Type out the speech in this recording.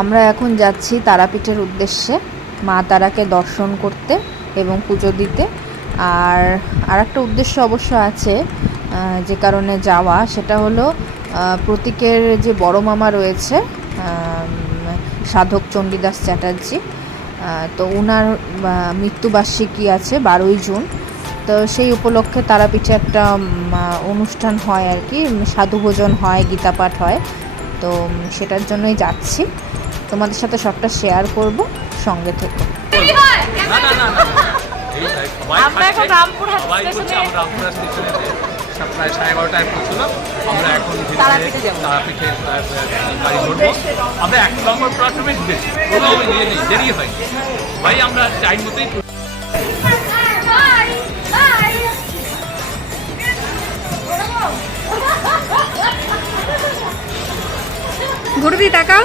আমরা এখন যাচ্ছি তারাপীঠের উদ্দেশ্যে, মা তারাকে দর্শন করতে এবং পুজো দিতে। আর একটা উদ্দেশ্য অবশ্য আছে যে কারণে যাওয়া, সেটা হলো প্রতীকের যে বড় মামা রয়েছে সাধক চণ্ডীদাস চ্যাটার্জি, তো ওনার মৃত্যুবার্ষিকী আছে 12ই জুন। তো সেই উপলক্ষে তারাপীঠে একটা অনুষ্ঠান হয় আর কি, সাধুভোজন হয়, গীতাপাঠ হয়, তো সেটার জন্যই যাচ্ছি। তোমাদের সাথে সবটা শেয়ার করব, সঙ্গে থেকো। প্রায় 11:30 পৌঁছলাম। আমরা এখন তারাপীঠে গাড়ি ধরবো। আমরা 1 নম্বর প্ল্যাটফর্মে ঢুকেছি, কোনো দেরি হয়নি ভাই, আমরা টাইম মতোই। গুরুদি তাকাও।